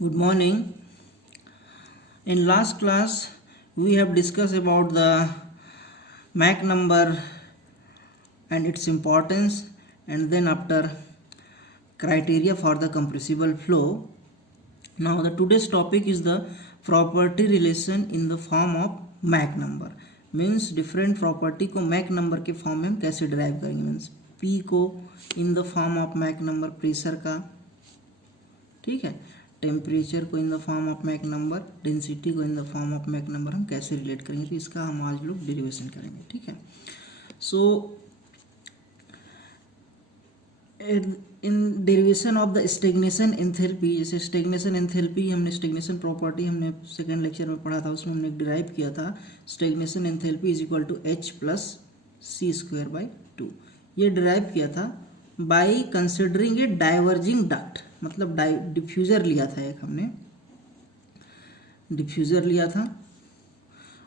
Good morning. In last class, we have discussed about the Mach number and its importance, and then after criteria for the compressible flow. Now, the today's topic is the property relation in the form of Mach number. Means different property को Mach number के form में हम कैसे derive करेंगे. Means P को in the form of Mach number pressure का, ठीक है, टेम्परेचर को in the form of Mach number, density को in the form of Mach number हम कैसे रिलेट करेंगे, तो इसका हम आज लोग डेरिवेशन करेंगे. ठीक है. So in derivation of the stagnation enthalpy, जैसे स्टेग्नेशन एंथैल्पी हमने स्टेग्नेशन प्रॉपर्टी हमने सेकेंड लेक्चर में पढ़ा था, उसमें हमने डिराइव किया था. Stagnation enthalpy is equal to H plus C square by 2. ये डिराइव किया था by considering a diverging duct. मतलब डिफ्यूजर लिया था, एक हमने डिफ्यूजर लिया था,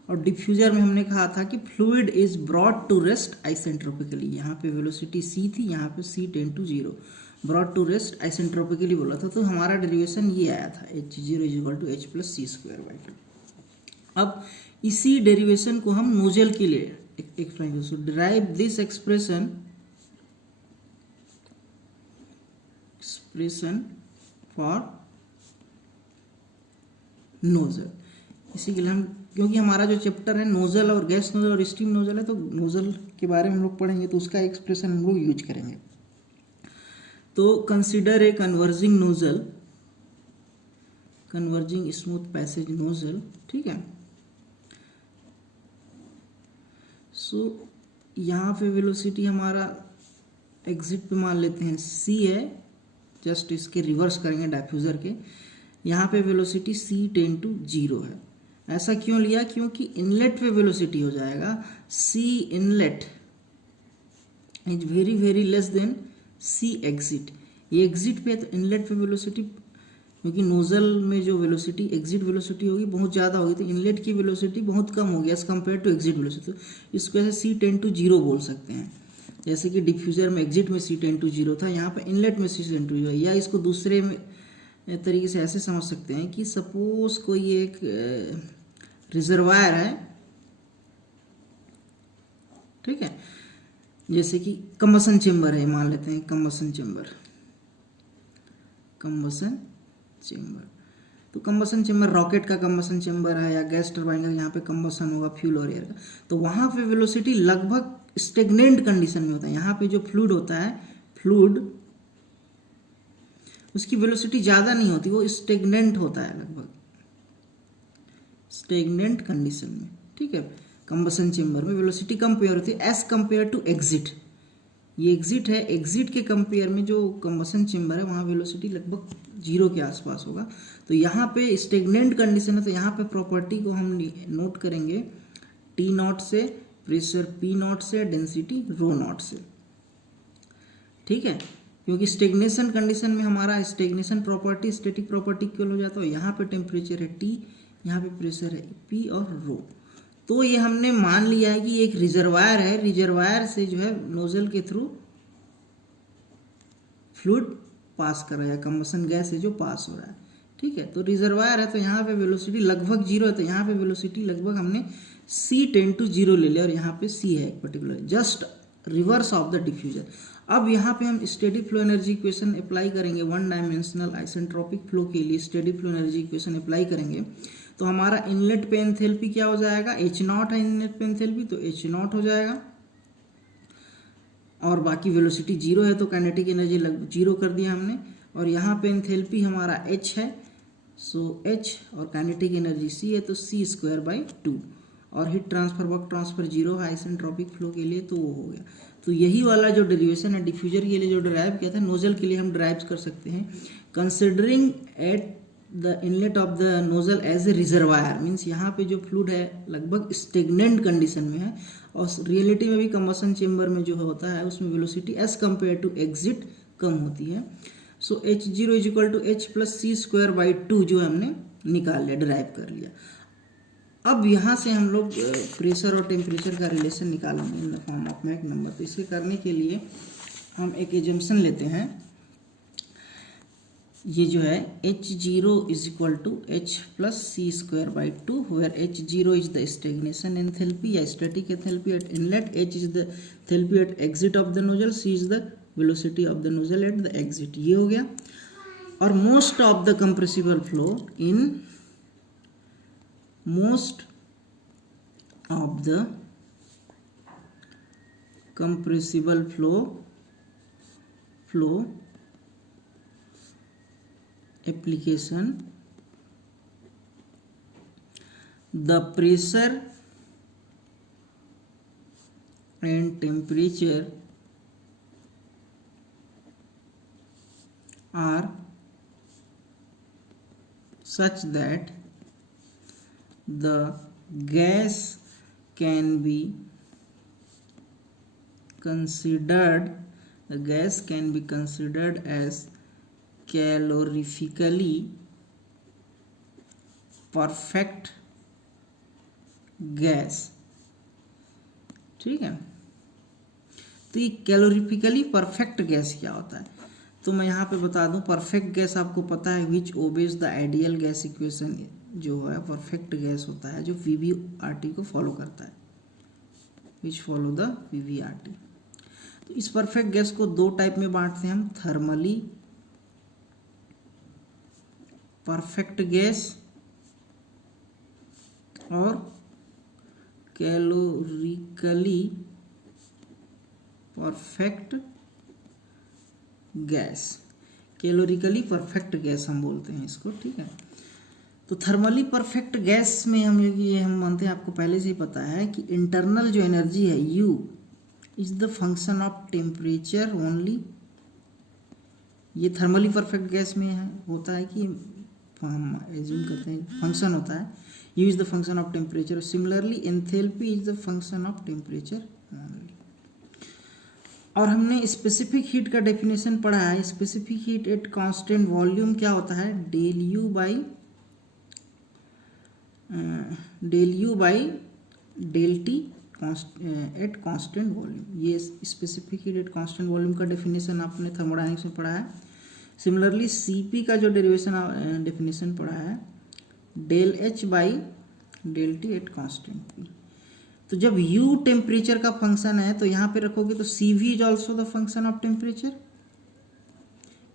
और डिफ्यूजर में हमने कहा था कि fluid is brought to rest isentropically. यहाँ पे वेलोसिटी c थी, यहाँ पे c tend to 0, brought to rest isentropically बोला था. तो हमारा डेरिवेशन ये आया था H0 is equal to H plus C square by 2. अब इसी डेरिवेशन को हम नोजल के लिए एक्सप्लेन कर. So derive this expression for nozzle. इसी के लिए हम, क्योंकि हमारा जो चैप्टर है नोजल और गैस नोजल और स्टीम नोजल है, तो नोजल के बारे में हम लोग पढ़ेंगे, तो उसका एक्सप्रेशन हम लोग यूज करेंगे. तो consider a converging nozzle, converging smooth passage nozzle. ठीक है. सो यहाँ पे वेलोसिटी हमारा एग्जिट पे मान लेते हैं c है, जस्ट इसके रिवर्स करेंगे डायफ्यूजर के. यहाँ पे वेलोसिटी c टेंड टू 0 है. ऐसा क्यों लिया? क्योंकि इनलेट पे वेलोसिटी हो जाएगा c inlet is very very less than c exit. ये एग्जिट पे है, तो इनलेट पे वेलोसिटी, क्योंकि नोजल में जो वेलोसिटी एग्जिट वेलोसिटी होगी बहुत ज़्यादा होगी, तो इनलेट की वेलोसिटी बहुत कम होगी as compare to exit velocity. तो इसको ऐसे c टेंड टू 0 बोल सकते हैं. जैसे कि डिफ्यूजर में एग्जिट में c टेंड टू 0 था, यहाँ पे इनलेट में c टेंड टू 0. या इसको दूसरे में तरीके से ऐसे समझ सकते हैं कि सपोज कोई एक रिजर्वायर है, ठीक है, जैसे कि कंबसन चेम्बर है, मान लेते हैं कंबसन चेम्बर. तो कंबसन चेम्बर रॉकेट का कंबसन चेम्बर है, या गैस टरबाइन का, यहाँ पे कंबसन होगा फ्यूल और एयर का. तो वहाँ पे वेलोसिटी लगभग स्टेगनेंट कंडीशन में होता है. यहाँ पे जो फ्लूइड होता है, फ्लूइड उसकी वेलोसिटी ज़्यादा नहीं होती, वो स्टेगनेंट होता है, लगभग स्टेगनेंट कंडीशन में. ठीक है. कंबसन चेम्बर में वेलोसिटी कंपेयर होती है एज कंपेयर टू एग्जिट. ये एग्जिट है, एग्जिट के कंपेयर में जो कंबसन चेम्बर है वहाँ वेलोसिटी लगभग 0 के आसपास होगा. तो यहाँ पे स्टेगनेंट कंडीशन है, तो यहाँ पे प्रॉपर्टी को हम नोट करेंगे T0 से, प्रेशर P0 से, डेंसिटी ρ0 से. ठीक है. क्योंकि स्टेग्नेशन कंडीशन में हमारा stagnation property static property equal हो जाता है. यहाँ पे टेम्परेचर है T, यहाँ पे प्रेशर है P और ρ. तो ये हमने मान लिया है कि एक रिजर्वायर है, रिजर्वायर से जो है नोजल के थ्रू फ्लूइड पास कर रहा है, कंबसन गैस है जो पास हो रहा है. ठीक है. तो रिजर्वायर है, तो यहाँ पे वेलोसिटी लगभग 0 है, तो यहाँ पे वेलोसिटी लगभग हमने c टेंड टू 0 ले लिया, और यहाँ पे c है particular, just reverse of the diffuser. अब यहाँ पे हम steady flow energy equation apply करेंगे. वन डायमेंशनल आइसेंट्रोपिक फ्लो के लिए steady flow energy equation apply करेंगे, तो हमारा इनलेट पे एंथैल्पी क्या हो जाएगा? H0 है इनलेट पे एंथैल्पी, तो H0 हो जाएगा, और बाकी वेलोसिटी 0 है, तो काइनेटिक एनर्जी 0 कर दिया हमने. और यहाँ पे एंथैल्पी हमारा H है, सो H, और काइनेटिक एनर्जी C है, तो c स्क्वायर बाई 2. और हीट ट्रांसफर वर्क ट्रांसफर 0 है आइसेंट्रोपिक फ्लो के लिए, तो वो हो गया. तो यही वाला जो डेरिवेशन है डिफ्यूजर के लिए जो डिराइव किया था, नोजल के लिए हम डिराइव कर सकते हैं considering at the inlet of the nozzle as a reservoir. Means यहाँ पे जो फ्लूइड है लगभग स्टेगनेंट कंडीशन में है, और रियलिटी में भी कंबसन चेम्बर में जो होता है उसमें velocity as compare to exit कम होती है. So H0 is equal to H plus C square by 2 जो हमने निकाल लिया, डिराइव कर लिया. अब यहाँ से हम लोग प्रेशर और टेम्परेचर का रिलेशन निकालेंगे इन the form of Mach number. तो इसे करने के लिए हम एक एजम्पशन लेते हैं ये जो है H0 is equal to H plus C square by 2, where H0 is the stagnation enthalpy या static enthalpy at inlet, H is the enthalpy at exit of the nozzle, C is the velocity of the nozzle at the exit. ये हो गया। और most of the compressible flow in most of the compressible flow application, the pressure and temperature are such that the gas can be considered as calorifically perfect gas। ठीक है, तो ये कैलोरीफिकली perfect gas क्या होता है? तो मैं यहाँ पे बता दूं, परफेक्ट गैस आपको पता है which obeys the ideal gas equation, जो है परफेक्ट गैस होता है जो वीवीआरटी को फॉलो करता है, विच फॉलो द वीवीआरटी। तो इस परफेक्ट गैस को दो टाइप में बांटते हैं हम, थर्मली परफेक्ट गैस और कैलोरिकली परफेक्ट गैस। कैलोरिकली परफेक्ट गैस हम बोलते हैं इसको, ठीक है। तो थर्मली परफेक्ट गैस में हम मानते हैं, आपको पहले से ही पता है कि इंटरनल जो एनर्जी है U is the function of temperature only. ये थर्मली परफेक्ट गैस में है, होता है कि हम एज्यूम करते हैं फंक्शन होता है, U is the function of temperature. Similarly enthalpy is the function of temperature only. और हमने स्पेसिफिक हीट का डेफिनेशन पढ़ा है। Specific heat at constant volume क्या होता है? Del U by del T at constant volume. ये specific heat at constant volume का डेफिनेशन आपने थर्मोडायनेमिक्स में पढ़ा है। सिमिलरली सीपी का जो डेरिवेशन डेफिनेशन पढ़ा है, del H by del T at constant P. तो जब U टेम्परेचर का फंक्शन है तो यहाँ पे रखोगे तो CV is also the function of temperature,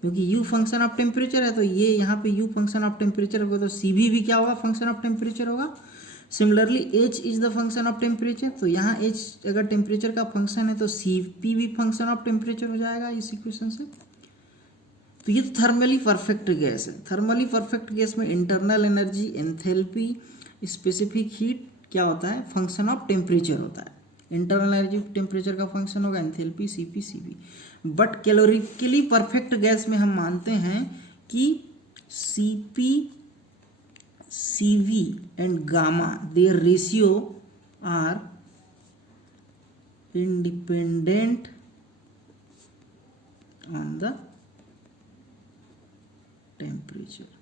क्योंकि U फंक्शन ऑफ टेम्परेचर है तो ये यहाँ पे U फंक्शन ऑफ टेम्परेचर होगा तो CV भी क्या होगा? फंक्शन ऑफ टेम्परेचर होगा। Similarly H is the function of temperature, तो यहाँ H अगर टेम्परेचर का फंक्शन है तो CP भी फंक्शन ऑफ टेम्परेचर हो जाएगा इस इक्वेशन से। तो ये तो थर्मली परफेक्ट गैस है। थर्मली परफेक्ट गैस में internal energy, enthalpy, specific heat क्या होता है? फंक्शन ऑफ टेम्परेचर होता है। इंटरनल एनर्जी टेम्परेचर का फंक्शन होगा enthalpy CP CV. But calorically perfect gas में हम मानते हैं कि CP CV and gamma their ratio are independent on the temperature.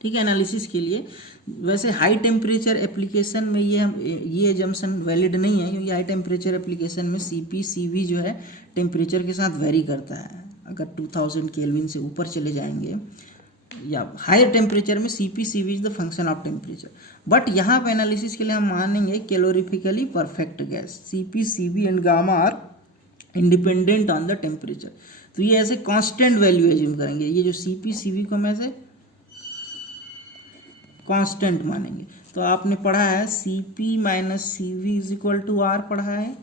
ठीक है, एनालिसिस के लिए। वैसे हाई टेम्परेचर एप्लीकेशन में ये एजम्पशन वैलिड नहीं है, क्योंकि हाई टेम्परेचर एप्लीकेशन में सीपी सीवी जो है टेम्परेचर के साथ वेरी करता है। अगर 2000 केल्विन से ऊपर चले जाएंगे या हायर टेम्परेचर में CP CV is the function of temperature. But यहाँ पे एनालिसिस के लिए हम मानेंगे calorifically perfect gas, CP CV and gamma are independent on the temperature. तो ये ऐसे कांस्टेंट वैल्यू एज्यूम करेंगे। ये जो सीपी सीवी को हम ऐसे कांस्टेंट मानेंगे। तो आपने पढ़ा है CP minus CV is equal to R पढ़ा है,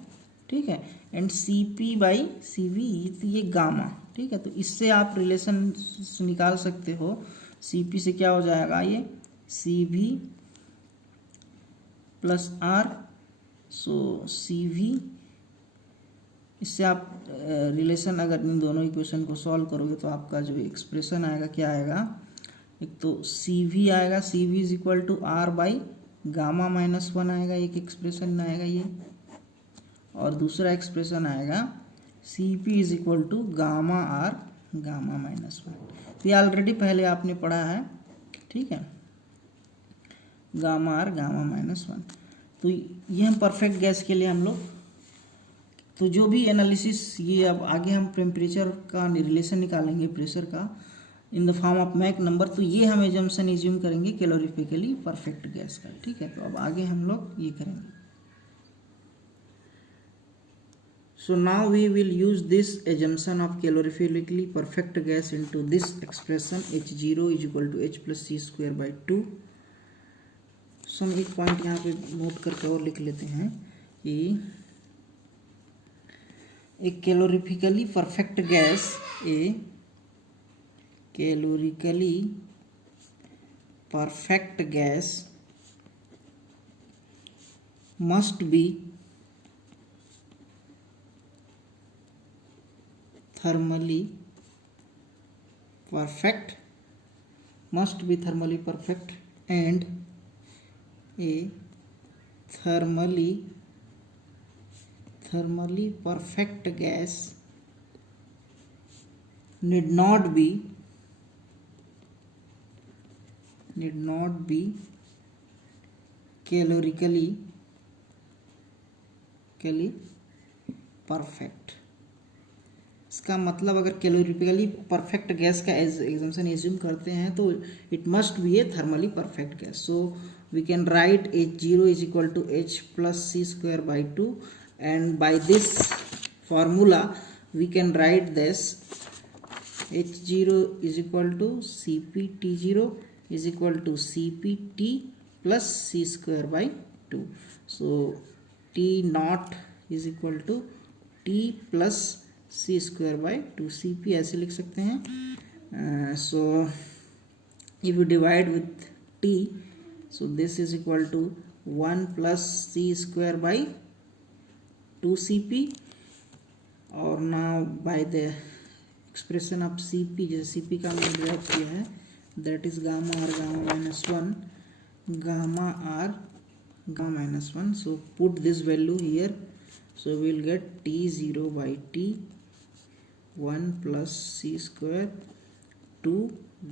ठीक है, एंड सीपी बाई सीवी ये गामा, ठीक है। तो इससे आप रिलेशन निकाल सकते हो। सीपी से क्या हो जाएगा? ये CV plus R, so CV. इससे आप रिलेशन अगर इन दोनों इक्वेशन को सॉल्व करोगे तो आपका जो एक्सप्रेशन आएगा क्या आएगा? एक तो CV आएगा, CV is equal to R by gamma minus 1 आएगा, एक एक्सप्रेशन आएगा ये। और दूसरा एक्सप्रेशन आएगा CP is equal to gamma R gamma minus 1। तो ये ऑलरेडी पहले आपने पढ़ा है, ठीक है, गामा आर गामा माइनस 1। तो ये हम परफेक्ट गैस के लिए हम लोग, तो जो भी एनालिसिस ये अब आगे हम टेम्परेचर का रिलेशन निकालेंगे प्रेशर का, इन the form of Mach number, तो ये हम एजम्पशन एज्यूम करेंगे कैलोरीफिकली परफेक्ट गैस का। ठीक है, तो अब आगे हम लोग ये करेंगे। So now we will use this assumption of calorifically perfect gas into this expression H0 is equal to H plus C square by 2. So हम एक पॉइंट यहाँ पे नोट करके और लिख लेते हैं कि एक calorifically perfect gas, a calorically perfect gas must be thermally perfect, must be thermally perfect, and a thermally perfect gas need not be calorically perfect. इसका मतलब अगर कैलोरीफिकली परफेक्ट गैस का एग्जाम्पशन एज्यूम करते हैं तो it must be a thermally perfect gas. So we can write H0 is equal to H plus C square by 2, and by this formula we can write this H0 is equal to Cp T0 is equal to Cp T plus C square by 2। So T naught is equal to T plus C square by 2, Cp ऐसे लिख सकते हैं। So if you divide with T, so this is equal to 1 plus C square by 2 Cp, और now by the expression of Cp, जैसे Cp का हमने derive किया है, that is gamma R gamma minus 1 gamma R gamma minus 1. So put this value here, so we will get T0 by T 1 plus C square 2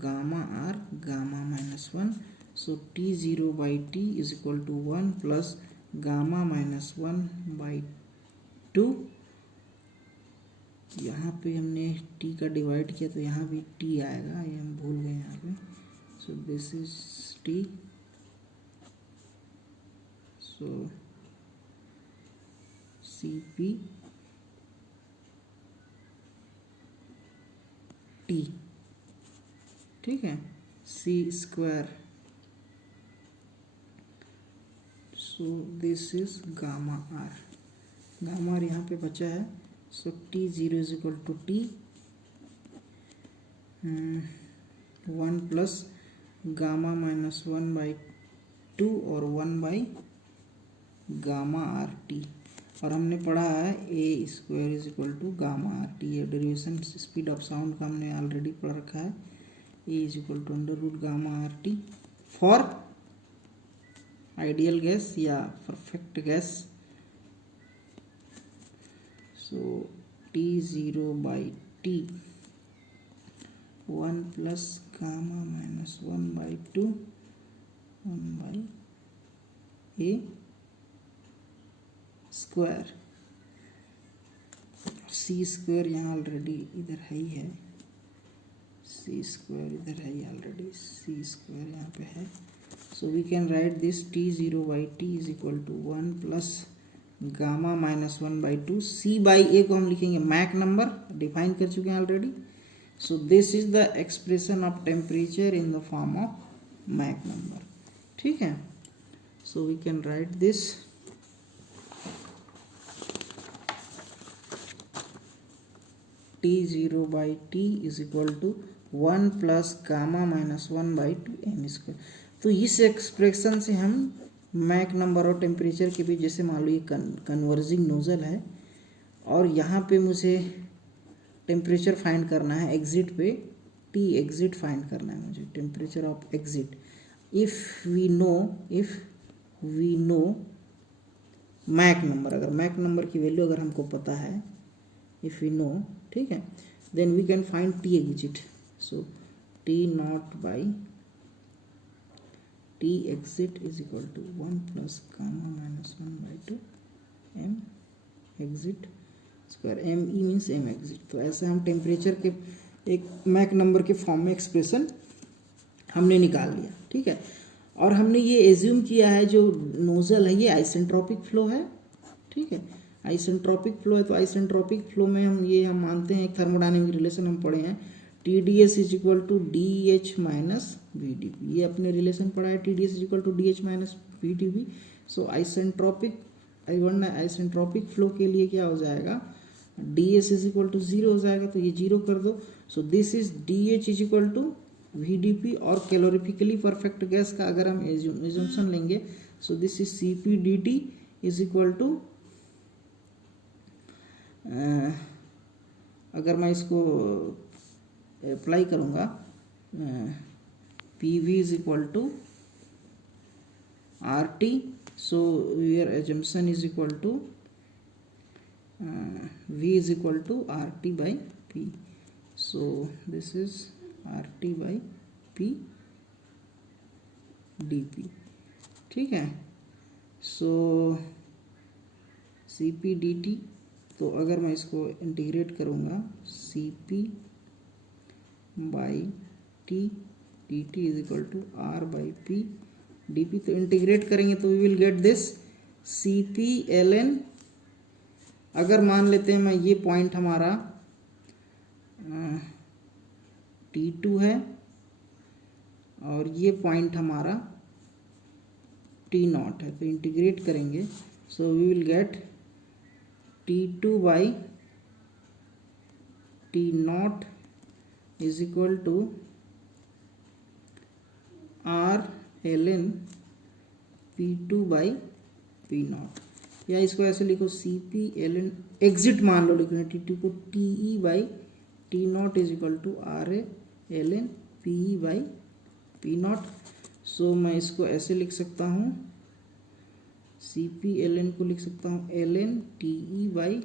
gamma R gamma minus 1. So T0 by T is equal to 1 plus gamma minus 1 by 2. यहाँ पे हमने T का divide किया तो यहाँ भी T आएगा, ये हम भूल गए यहाँ पे। So this is T. So Cp T, ठीक है, C square, so this is gamma R। Gamma R यहाँ पे बचा है, so T0 is equal to T 1 plus gamma minus 1 by 2 और 1 बाई गामा आर टी। और हमने पढ़ा है a square is equal to gamma R T, ये डेरिवेशन स्पीड ऑफ साउंड का हमने ऑलरेडी पढ़ रखा है। A is equal to under root gamma R T for ideal gas या perfect gas. So T0 by T 1 plus gamma minus 1 by 2 1 by a square, C square यहाँ already इधर है ही है, C स्क्वायर इधर है ही ऑलरेडी, C स्क्वायर यहाँ पे है। So we can write this T0 by T is equal to 1 plus gamma minus 1 by 2। C by a को हम लिखेंगे मैक नंबर, डिफाइन कर चुके हैं already. So this is the expression of temperature in the form of Mach number, ठीक है। So we can write this T0 by T is equal to 1 plus gamma minus 1 by 2 M square. तो इस expression से हम Mac number और temperature के बीच, जैसे मान लो ये कन्वर्जिंग नोजल है और यहाँ पे मुझे टेम्परेचर फाइंड करना है एग्जिट पे, टी एग्जिट फाइंड करना है मुझे, temperature of exit. If we know Mach number, अगर मैक नंबर की वैल्यू अगर हमको पता है, इफ़ वी नो, ठीक है, then we can find T exit. So T naught by T exit is equal to 1 plus gamma minus 1 by 2 M exit square, M E means M exit. तो ऐसे हम temperature के एक Mach number के form में expression हमने निकाल लिया, ठीक है। और हमने ये एज्यूम किया है जो नोजल है ये आइसेंट्रोपिक फ्लो है, ठीक है। आइसेंट्रोपिक फ्लो है तो आइसेंट्रोपिक फ्लो में हम मानते हैं एक थर्मोडायनेमिक रिलेशन हम पढ़े हैं, TdS is equal to DH minus VdP। ये अपने रिलेशन पढ़ा है, TdS is equal to DH minus VdP। So isentropic flow के लिए क्या हो जाएगा, DS इज इक्वल टू 0 हो जाएगा, तो ये 0 कर दो। So this is DH is equal to VdP। और कैलोरीफिकली परफेक्ट गैस का अगर हम एज्यूम्पशन लेंगे, so this is CP dt is equal to, अगर मैं इसको अप्लाई करूँगा, PV is equal to RT। So your assumption is equal to V is equal to RT by P. So this is RT by P dP, ठीक है। सो CP dt, तो अगर मैं इसको इंटीग्रेट करूँगा, CP by T dt is equal to R by P dP, तो integrate करेंगे तो we will get this CP ln। अगर मान लेते हैं मैं ये पॉइंट हमारा T2 है और ये पॉइंट हमारा T0 है, तो इंटीग्रेट करेंगे, so we will get T2 by T0 is equal to R ln P2 by P0। या इसको ऐसे लिखो, CP ln एग्जिट मान लो, लिखना T2 को TE by T0 is equal to RA ln PE by P0। So मैं इसको ऐसे लिख सकता हूँ, CP ln को लिख सकता हूँ ln TE by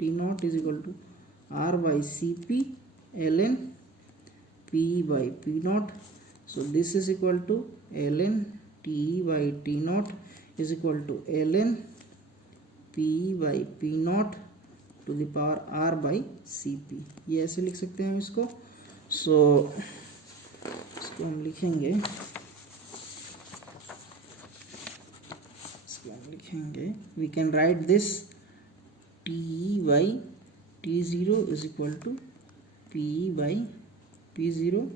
T0 is equal to R by CP ln PE by P0। So this is equal to ln TE by T0 is equal to ln PE by P0 to the power R by CP। ये ऐसे लिख सकते हैं हम इसको। सो इसको हम लिखेंगे, we can write this TE by T0 is equal to PE by P0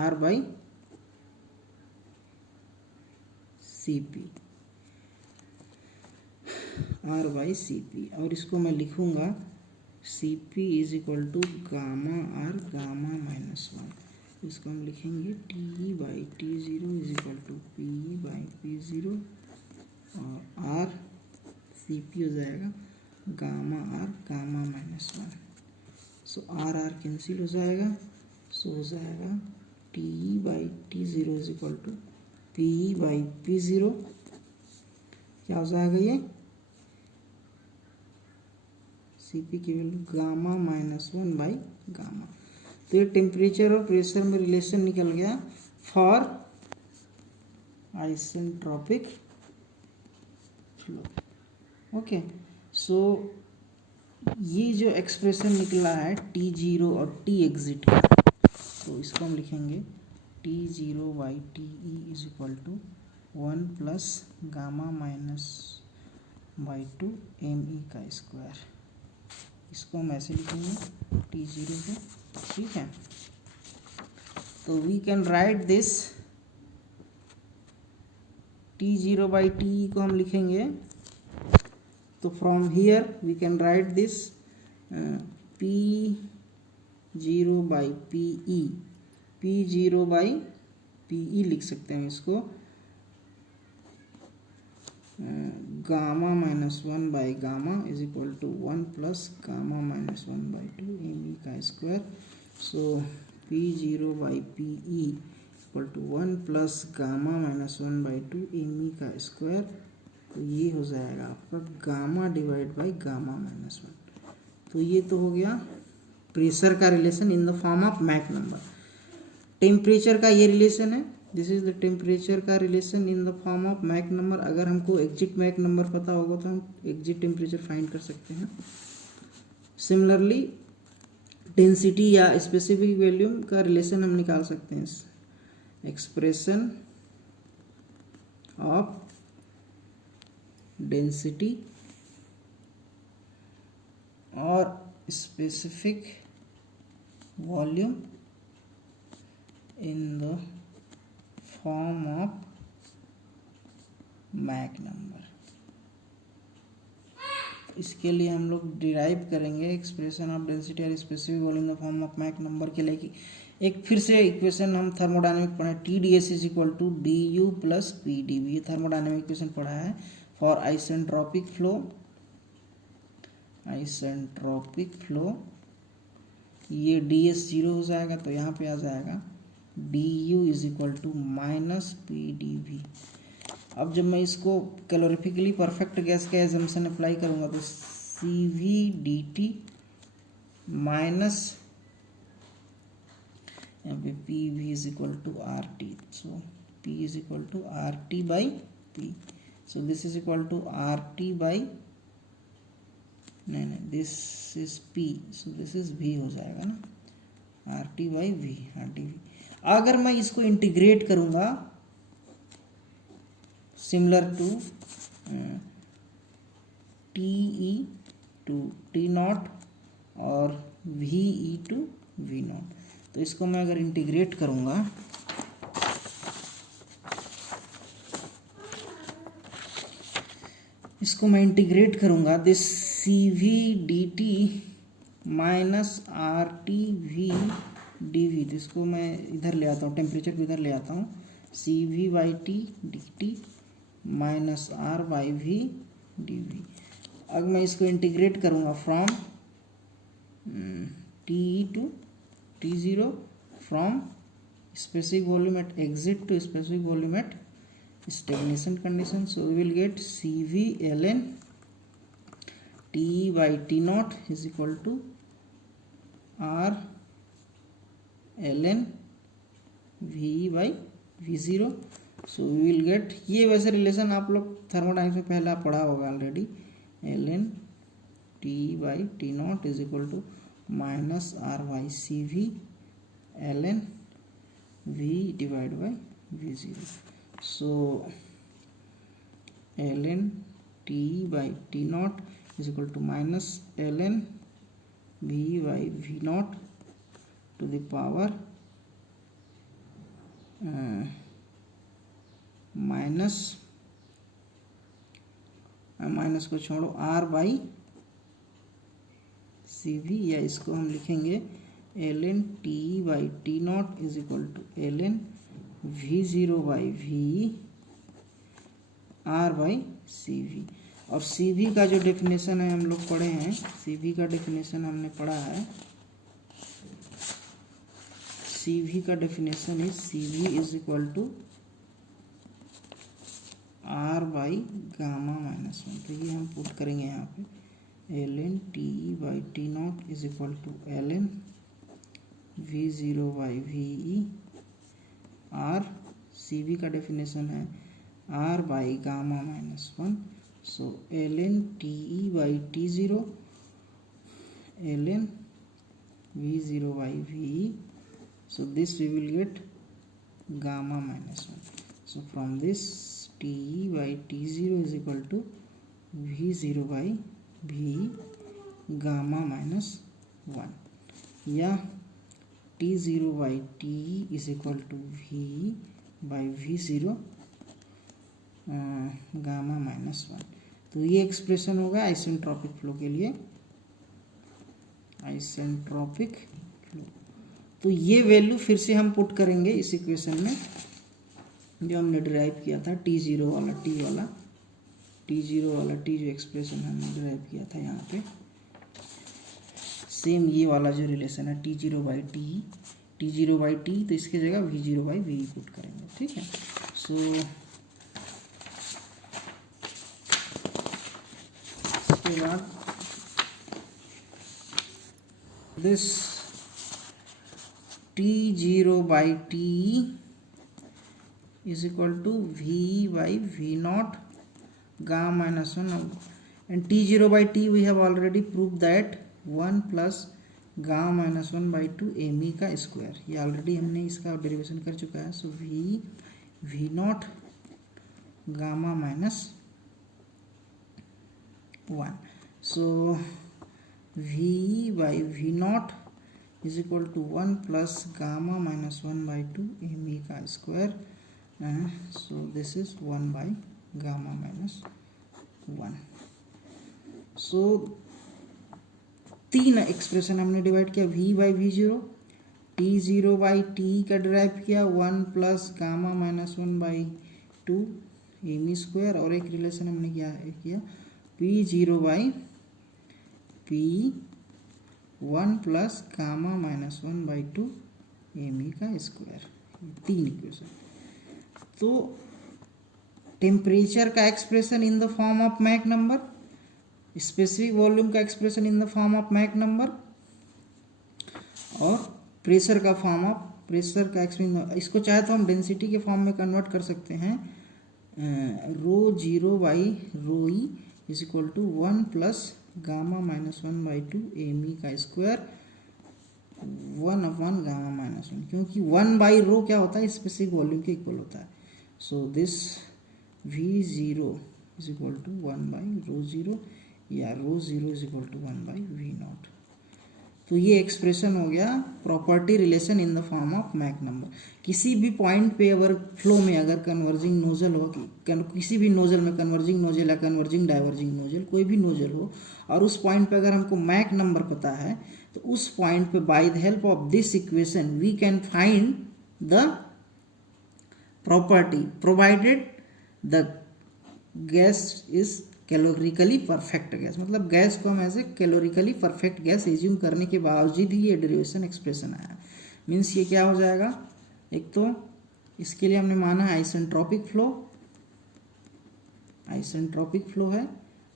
R by CP, R by CP। और इसको मैं लिखूंगा CP is equal to gamma R gamma minus 1। इसको हम लिखेंगे TE by T0 is equal to PE by P0 और R CP हो जाएगा gamma R gamma minus 1। So R cancel हो जाएगा, सो हो जाएगा TE by T0 is equal to PE by P0। क्या हो जाएगा ये, CP की value gamma minus 1 by gamma. तो ये टेम्परेचर और प्रेशर में रिलेशन निकल गया for isentropic flow. Okay, so ये जो एक्सप्रेशन निकला है T0 और T एग्जिट का, तो इसको हम लिखेंगे T0 by TE is equal to 1 plus gamma minus by 2 ME का स्क्वायर। इसको हम ऐसे लिखेंगे T0 को, ठीक है। तो we can write this T0 by TE को हम लिखेंगे, तो from here we can write this P0 by PE, P0 by PE लिख सकते हैं इसको, gamma minus 1 by gamma is equal to 1 plus gamma minus 1 by 2 ME का square. So P0 by PE equal to 1 plus gamma minus 1 by 2 ME का square. तो ये हो जाएगा आपका gamma divide by gamma minus 1। तो ये तो हो गया प्रेशर का relation in the form of Mach number. Temperature का ये रिलेशन है, दिस इज द टेम्परेचर का relation in the form of Mach number. अगर हमको एग्जिट मैक नंबर पता होगा तो हम एग्जिट टेम्परेचर फाइंड कर सकते हैं। सिमिलरली डेंसिटी या स्पेसिफिक वॉल्यूम का रिलेशन हम निकाल सकते हैं। एक्सप्रेशन ऑफ डेंसिटी और specific volume in the form of Mach number. इसके लिए हम लोग डिराइव करेंगे एक्सप्रेशन ऑफ डेंसिटी और specific volume in the form of Mach number के लिए कि एक फिर से इक्वेशन हम थर्मोडायनेमिक पढ़े, TdS is equal to DU plus PdV, ये थर्मोडायनेमिक इक्वेशन पढ़ा है फॉर आइसेंट्रोपिक फ्लो। ये DS 0 हो जाएगा तो यहाँ पे आ जाएगा DU is equal to minus PdV। अब जब मैं इसको कैलोरीफिकली परफेक्ट गैस का एजम्पशन अप्लाई करूँगा तो CV dt माइनस यहाँ पे PV is equal to RT, so P is equal to RT by P, so this is equal to RT by नहीं this is P, so this is V हो जाएगा ना, RT by V, RTV। अगर मैं इसको integrate करूँगा similar to TE to T0 और VE to V0, तो इसको मैं अगर इंटीग्रेट करूँगा this CV dt minus RTV dV, इसको मैं इधर ले आता हूँ, टेम्परेचर को इधर ले आता हूँ, CV by T dt minus R by V dV। अब मैं इसको इंटीग्रेट करूँगा from TE to T0 from specific volume at exit to specific volume at stagnation condition, so we will get CV ln TE by T0 is equal to R ln VE by V0, so we will get, ये वैसे relation आप लोग thermodynamics में पहला पढ़ा होगा already, ln TE by T0 is equal to minus R by CV ln V divide by V0, so ln TE by T0 is equal to minus ln VE by V0 to the power minus को छोड़ो R by CV, या इसको हम लिखेंगे ln TE by T0 is equal to ln V0 by VE R by CV। और CV का जो definition है हम लोग पढ़े हैं, CV का डेफिनेशन हमने पढ़ा है, CV का definition is CV is equal to R by gamma minus 1, तो ये हम पुट करेंगे यहाँ पे ln TE by T0 is equal to ln V0 by VE R, CV का डेफिनेशन है R by gamma minus 1, so ln TE by T0 ln V0 by VE, so this we will get gamma minus 1, so from this TE by T0 is equal to V0 by VE gamma minus 1, या T0 by TE is equal to VE by V0 gamma minus 1। तो ये expression होगा isentropic flow के लिए, isentropic flow. तो ये value फिर से हम पुट करेंगे इस इक्वेशन में जो हमने डिराइव किया था, T0 वाला T जो एक्सप्रेशन हमने डिराइव किया था यहाँ पे, सेम ये वाला जो रिलेशन है T0 बाई T, तो इसके जगह V0 बाई VE पुट करेंगे, ठीक है। सो इसके बाद this T0 by TE is equal to V by V0 gamma minus 1, and T0 by T we have already proved that 1 plus gamma minus 1/2 M ई का square. ये ऑलरेडी हमने इसका derivation कर चुका है। So V naught gamma minus 1। So V by V naught is equal to 1 plus gamma minus 1/2 M ई का square. So this is 1 by gamma minus 1। So तीन expression हमने डिवाइड किया, v by V zero, T zero by T का derive किया 1 plus gamma minus 1/2 M e square, और एक relation हमने किया P zero by P 1 plus gamma minus 1/2 M ई का स्क्वायर। तीन इक्वेशन। तो टेम्परेचर का expression in the form of Mach number, specific volume का expression in the form of Mach number, और प्रेशर का एक्सप्रेशन, इसको चाहे तो हम डेंसिटी के फॉर्म में कन्वर्ट कर सकते हैं। Rho zero by rho e is equal to 1 plus gamma minus 1/2 M ई का स्क्वायर 1 अपॉन गामा माइनस 1, क्योंकि 1 बाई रो क्या होता है, स्पेसिफिक वॉल्यूम के इक्वल होता है। So this V zero is equal to 1 by rho zero, या rho zero is equal to 1 by V naught. तो ये एक्सप्रेशन हो गया property relation in the form of Mach number. किसी भी पॉइंट पे अगर फ्लो में अगर कन्वर्जिंग नोजल हो, किसी भी नोजल में कन्वर्जिंग नोजल या कन्वर्जिंग डाइवर्जिंग नोजल, कोई भी नोजल हो, और उस पॉइंट पे अगर हमको मैक नंबर पता है, तो उस पॉइंट पे by the help of this equation we can find the property provided the gas is calorically perfect gas. मतलब गैस को हम ऐसे कैलोरिकली परफेक्ट गैस एज्यूम करने के बावजूद ही ये डेरिवेशन एक्सप्रेशन आया। मीन्स ये क्या हो जाएगा, एक तो इसके लिए हमने माना है आइसेंट्रोपिक फ्लो है,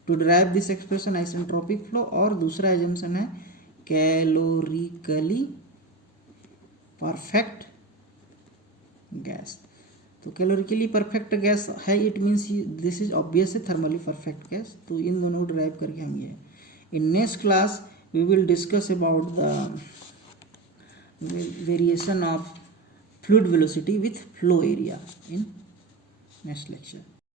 to derive this expression isentropic flow, और दूसरा एजम्पशन है कैलोरिकली परफेक्ट गैस। तो कैलोरिकली परफेक्ट गैस है, it means this is obviously thermally perfect gas. तो इन दोनों को ड्राइव करके हम ये, in next class we will discuss about the variation of fluid velocity with flow area in next lecture.